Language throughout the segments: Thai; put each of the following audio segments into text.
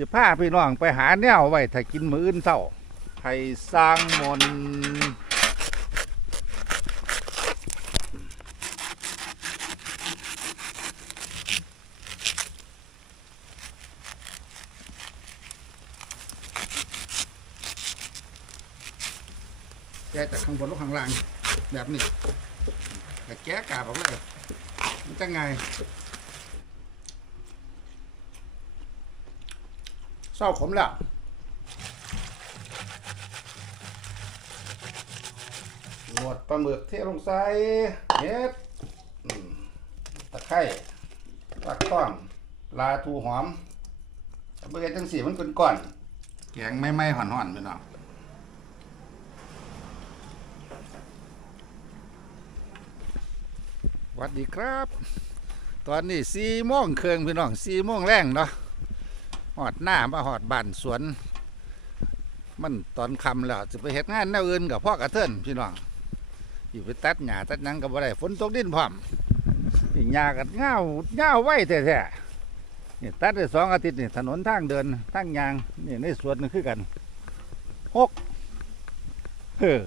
สิพาพี่น้องไปหาแนวไว้ถ้ากินมื้ออื่นเช้าไผ่สร้างมนแกะจากข้างบนลงข้างล่างแบบนี้แต่แกะกาบออกเลยมันจะไง เศร้าผมแล้วหนวดปลาหมึกเทลงใส่เห็ดตะไคร้ตักต้องลาทูหอมเบื่อจังสี่มันเป็นก้อนแกงไม่ไม่ห่อนๆพี่น้องวัสดีครับ ตอนนี้สี่โมงเครื่องพี่น้องสี่โมงแรงเนาะ หอดหน้ามาหอดบ้านสวน มันตอนคำแล้วจะไปเฮ็ดงานแนวอื่นกับพ่อกระเทินพี่น้องอยู่ไปตัดหญ้าตัดหยังกับอะไรฝนตกดินพร้อมนี่หญ้ากันเงาเงาไว้แท้ๆนี่ตัดได้สองอาทิตย์นี่ถนนทางเดินทางยางนี่ในสวนนี่คือกันหกเออ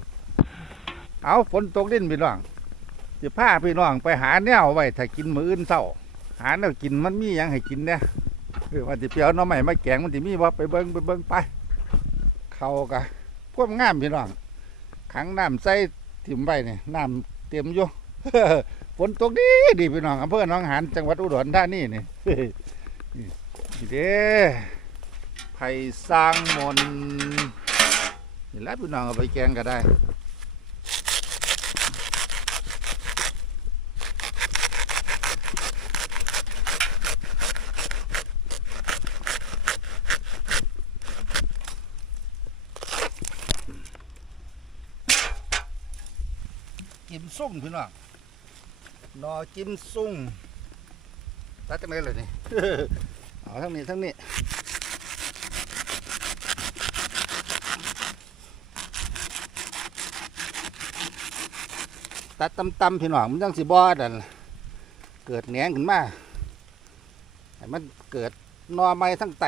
เอาฝนตกดินพี่น้องจะพาพี่น้องไปหาแนวไว้ถ้ากินมื้ออื่นเช้าหาแนวกินมันมีหยังให้กินเนี่ย เออวันที่เปียวน้องใหม่มาแกงมันที่มีว่าไปเบิ้งไปเบิ้งไป เขากะพวกงามพี่น้องขังน้ำใส่ถิ่มไว้เนี่ยน้ำเต็มอยู่ฝนตกดีดีพี่น้องอำเภอหนองหานจังหวัดอุดรธานีนี่นี่เด้ไผ่สร้างมนต์นี่แล้วพี่น้องเอาไปแกงก็ได้ กิมซุ่งพี่น้องนอกิมซุ่งตัดจังไหนเลยนี่ เอาทั้งนี้ทั้งนี้ตัดตำๆพี่น้องมันยังสิบอดันเกิดแหนงขึ้นมาให้มันเกิดหนอไม้ทั้งไต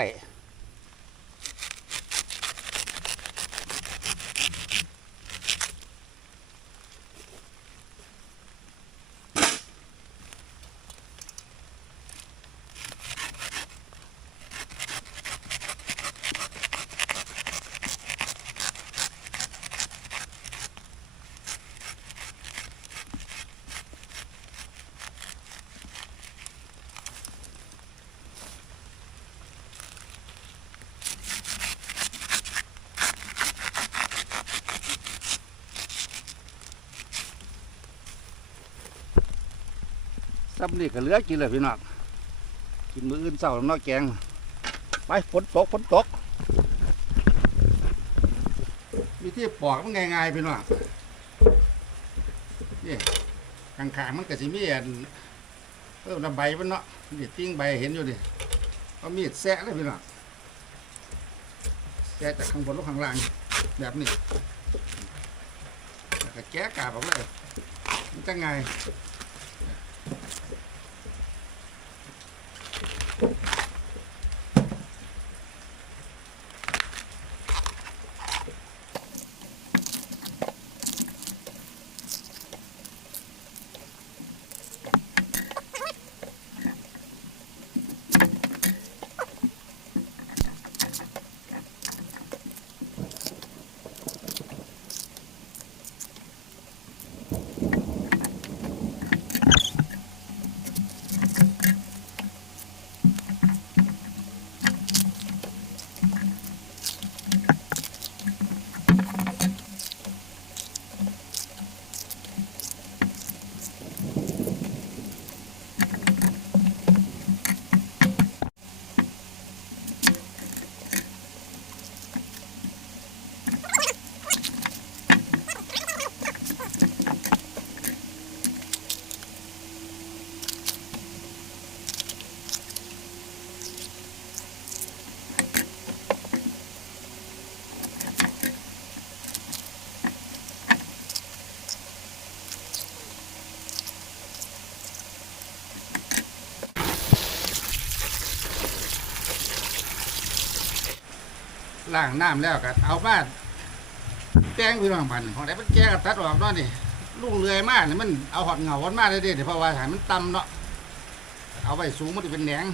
ซ้ำนี่ก็เหลือกินเลยพี่น้องกินมืออื่นเศร้าแล้อกแกง ไปฝนตกฝนตก มีที่ปอกมันง่ายๆพี่น้องนี่กลางๆมันก็สิมีอันเออน้ำใบมันเนาะนี่ติ้งใบเห็นอยู่ดิเอามีดแซะเลยพี่น้องแซะจากข้างบนลงข้างล่างแบบนี้แล้วก็แกะกาบออกเลยมันจะไง ล้างน้ำแล้วก็เอามาแป้งพี่น้องบันของไหนมันแก้ก็ตัดออกเนาะนี่ลูกเรื่อยมากนี่มันเอาหอดเหงาวันมากเลยเด้เพราะว่าฐานมันต่ำเนาะเอาไว้สูงมันจะเป็นแหนง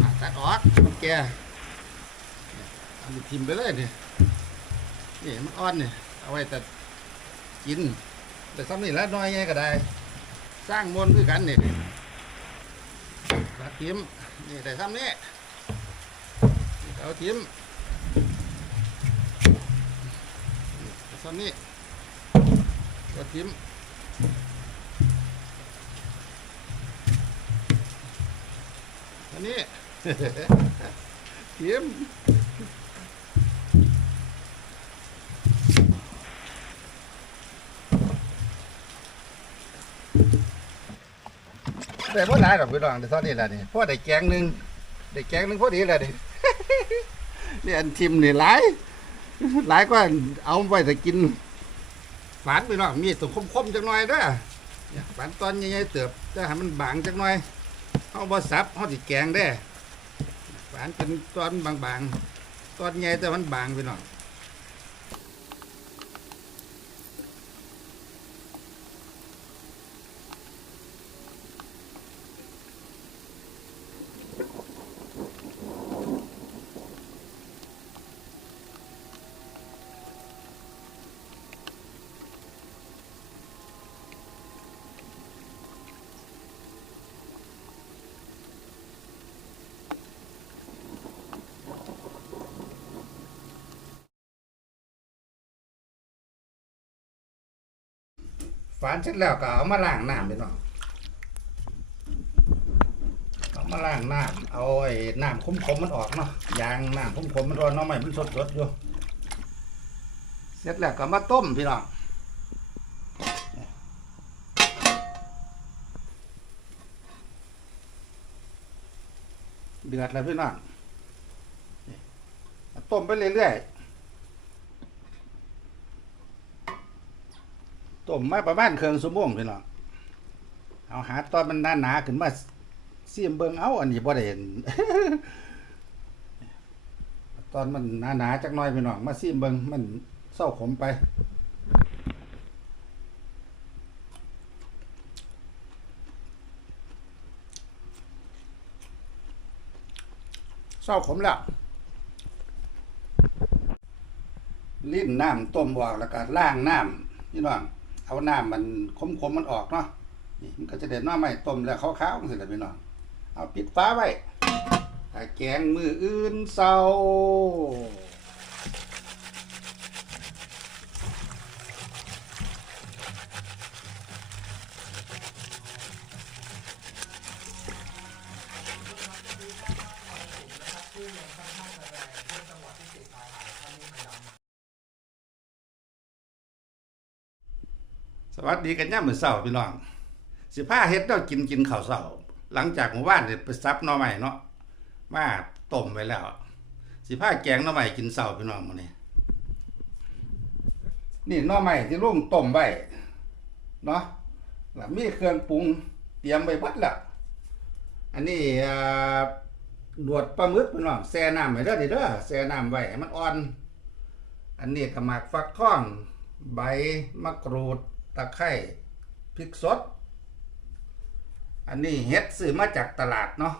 อะตัดออกมันแก่เอาไปทิมไปเลยเนี่ยนี่มันอ่อนนี่ยเอาไว้แต่กิน แต่ซ้ำนี่แล้วน้อยไงก็ได้ สร้างมนต์คือกันเนี่ยตัดทิมนี่แต่ซ้ำนี่เอาทิม ซ้ำนี่ก็ทิมอันนี้ทิมแต่พ่อหลายดอกพี่น้องแต่ตอนนี้แหละนี่พ่อได้แกงหนึ่งได้แกงหนึ่งพอดีแหละนี่นี่อันทิมนี่หลาย หลายก็เอาไว้แต่กินฝานไปหน่อยมีตัวคมๆจักหน่อยเด้อเนี่ยฝานตอนใหญ่ๆเติบจะให้มันบางจักหน่อยเอาบ่สับเอาสิแกงได้ฝานเป็นตอนบางๆ ตอนใหญ่แต่มันบางไปหน่อย ฝานเสร็จแล้วก็เอามาล้างน้ำพี่น้องเอามาล้างน้ำเอาไอ้น้ำคุ้มๆมันออกเนาะยางน้ำคุ้มๆมันร้อนเน้องใหม่มันสดๆอยู่เสร็จแล้วก็มาต้มพี่น้องเดือดแล้วพี่น้องต้มไปเรื่อยๆ ต้มมาประมาณเครื่องสมงพี่น้องเอาหาตอนมันหนาๆขึ้นมาเสียมเบิงเอาอันนี้บ่ได้เห็นตอนมันหนาๆจักหน่อยพี่น้องมาเสียมเบิงมันเศร้าขมไปเศร้าขมแล้วลิ้นน้ำต้มออกแล้วก็ล่างน้ำพี่น้อง เอาน้ำมันคมๆมมันออกเนาะนี่มันก็จะเด็ดหน้อใหม่ต้มแล้วขาวๆสิละพี่น้องเอาปิดฟ้าไว้แกงมืออื่นเศร้า วัสดีกันย่ามมือเช้าพี่น้อง สิพาเฮ็ดเรากินกินข้าวเช้า หลังจากเมื่อวานเนี่ยไปซับหน่อไม้เนาะมาต้มไว้แล้ว สิพาแกงหน่อไม้กินเช้าพี่น้องมื้อนี้นี่หน่อไม้ที่ลุงต้มไว้เนาะแล้วมีเครื่องปรุงเตรียมไว้หมดล้วอันนี้ดวดปลาหมึกพี่น้องแช่น้ำไว้เด้อเด้อเด้อแช่น้ำไว้ให้มันอ่อน อันนี้ก็หมากฟักทองใบมะกรูด ตะไคร้พริกสด อันนี้เฮ็ดซื้อมาจากตลาดเนาะ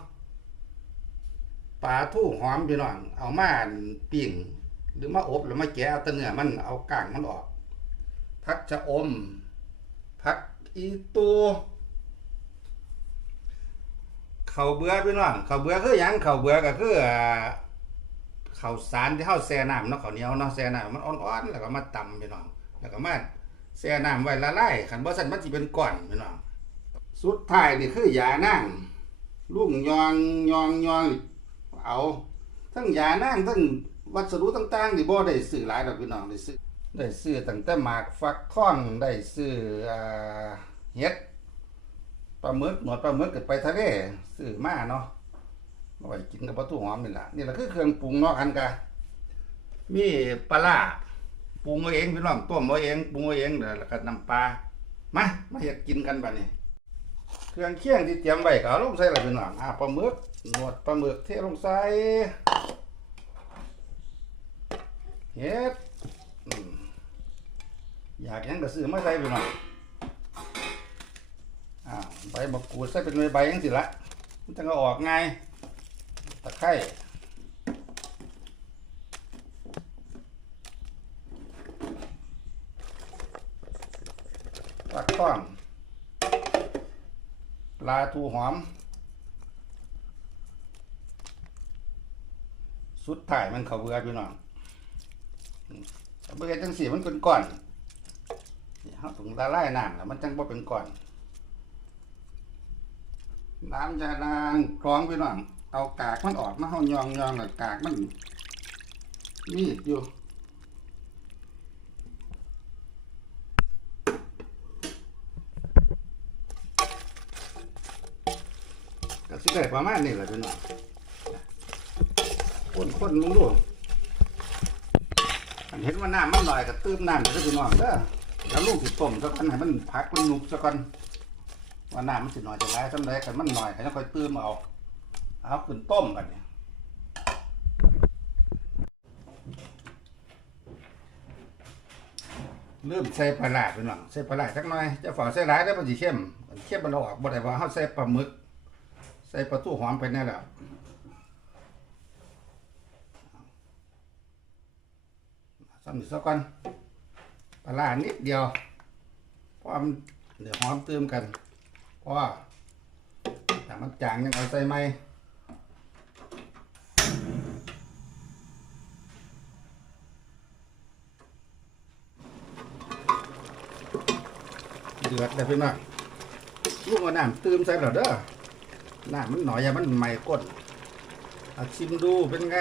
ปลาทู่หอมพี่น้องเอามาปิ้งหรือมาอบหรือมาแกะเอาตะเนื้อมันเอากางมันออกผักชะอมผักอีตูข้าเบื่อพี่น้องข้าเบื่อคือยังเข้าเบื่อก็คืออ่าข้าสารที่เฮาแช่น้ำเนาะเข้าเหนียวเนาะแช่น้ำมันอ่อนๆแล้วก็มาตำพี่น้องแล้วก็มา แช่น้ำไว้ละลายคันบ่ซั่นมันสิเป็นก้อนพี่น้องสุดท้ายนี่คือยานางลุงยองยองยองเอาทั้งยานางทั้งวัสดุต่างๆนี่บ่ได้ซื้อหลายดอกพี่น้องได้ซื้อได้ซื้อตั้งแต่หมากฟักทองได้ซื้อเห็ดปลาหมึกหนวดปลาหมึกเก็ไปทะเลซื้อมาเนาะมาไว้กินกับปลาทูหอมนี่แหละนี่ล่ะคือเครื่องปรุงเนาะคันกะมีปลาร้า ปรุงเอาเองพี่น้องต้มเอาเองปรุงเอาเองแล้วก็น้ำปลามามาเฮ็ดกินกันบัดนี้ เครื่องเคียงที่เตรียมไว้ก็เอาลงใส่ละพี่น้องอ่าปลาหมึกหนวดปลาหมึกเทลงใส่เฮ็ดอยากยังก็ซื้อมาใส่ไปหน่อยอ้าใบมะกรูดใส่เป็นใบๆจังสิละมันจะก็ออกง่ายตะไคร้ ปักต้องปลาทูหอม สุดท้ายมันเขาเบื่อพี่น้องอืมถ้าเบื่อจังสีมันเป็นก้อนเขาถึงละลายน้ำแล้วมันจังบ่เป็นก้อน น้ำจะนางคล้องพี่น้องเอากากมันออกมาเฮายองยองแล้วกากมันมีดอยู่ ได้ประมาณนี้แหละพี่น้องคนคนมึงดูอันเห็นว่าน้ำมันลอยก็ตื้มน้ำก็พี่น้องเด้อแล้วลูกสิดต้มสักกันให้มันพักมันนุบสักกันว่าน้ำมันสิหน่อยจะร้ายสำไรกันมันหน่อยก็จะค่อยตื้มเอาเอาขึ้นต้มกันเนี่ยเริ่มใส่ปลาร้าพี่น้องใส่ปลาร้าสักหน่อยจะฝ่าใส่ร้ายได้อมันสิเข้มเข้มมันเราออกบ่ได้ว่าเฮาใส่ปลาหมึก ใส่ปลาทูหอมไปแน่แล้วซ้ำอีกสักก่อนปลานิดเดียวเพราะว่ามันเดี๋ยวหอมเติมกัน เพราะว่าแต่มันจางยังเอาใส่ไหมเดือดเลยพี่น้องลูกเอาน้ำเติมใส่แล้วเด้อ น้ามันหน่อยอย่ามันใหม่ก้นเอาชิมดูเป็นไง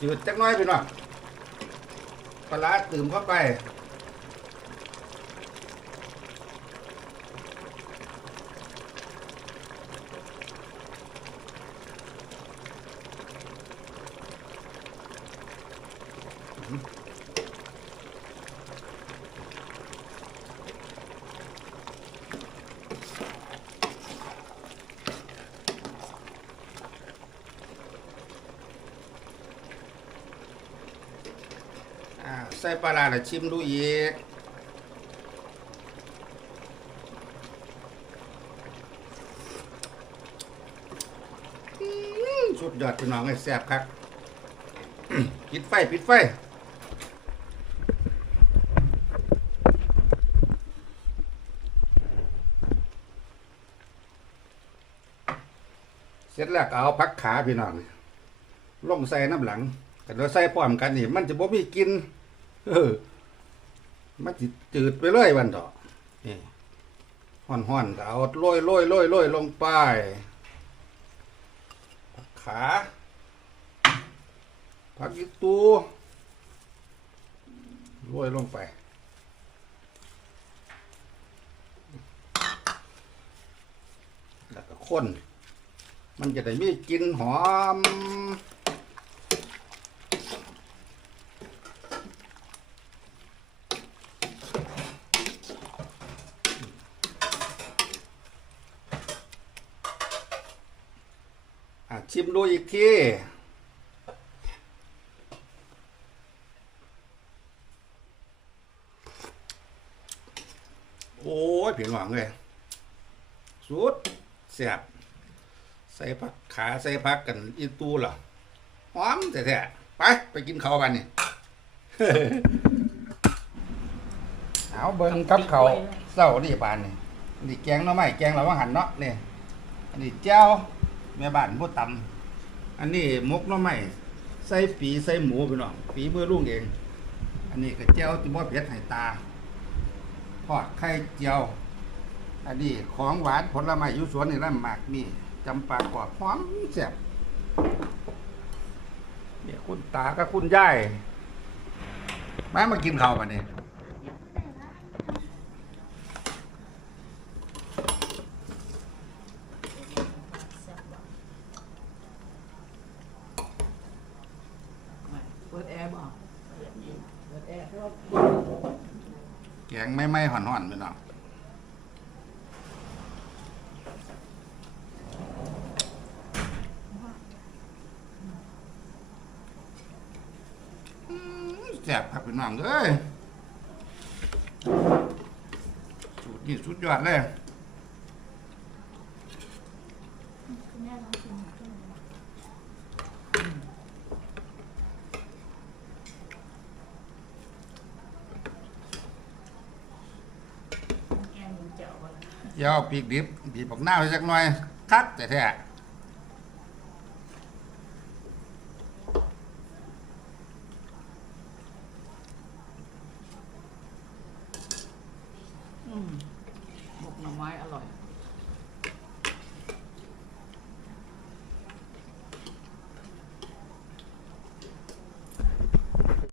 จืดจักน้อยพี่น้องปลาตื่มเข้าไป ส่ปลาร้าแล้วชิมดูอีกสุดยอดพี่น้องไอ้แซ่บครับปิดไฟปิดไฟเสร็จแล้วก็เอาพักขาพี่น้องนี่ลงใส่น้ำหลังกันเราใส่พร้อมกันนี่มันจะบ่มีกิน เออ มันจิจืดไปเลยวันต่อนี่ห่อนๆก็เอาโรยโรยโรยโรยลงไปผักขาผักอีตูโรยลงไปแล้วก็ข้นมันจะได้มีกลิ่นหอม ดูอีกทีโอ้ยเพียงหวังเลยสุดเสียบใส่ผักขาใส่ผักกันอีตูเหรอหอมแท้ๆไป ไปกินข้าวกันนี่เอาเบิ่งกับเขาวเศร้านี่บานนี่อันนี่แกงหน่อไม้แกงเราว่าหันเนาะนี่อันนี้เจ้าแม่บ้านบ่ตำ อันนี้มกน่อไม้ใส่ปีใส่หมูไปน้องปีมือลุงเอง อันนี้ก็เจ้าที่บ่เผ็ดให้ตาทอดไข่เจียว อันนี้ของหวานผลไม้อยู่สวนนี่ละหมากมีจำปากรอบหอมแซ่บเนี่ยคุณตากับคุณยายมามากินข้าวกันนี่เแกงไม่ไม่ห่อนห่อนพี่น้องแซ่บครับพี่น้องเอ้ยสุดนี่สุดยอดเลย อนเดี๋ยวเอาปีกดิบปีกผักหน้าไปสักหน่อยคักแต่แท้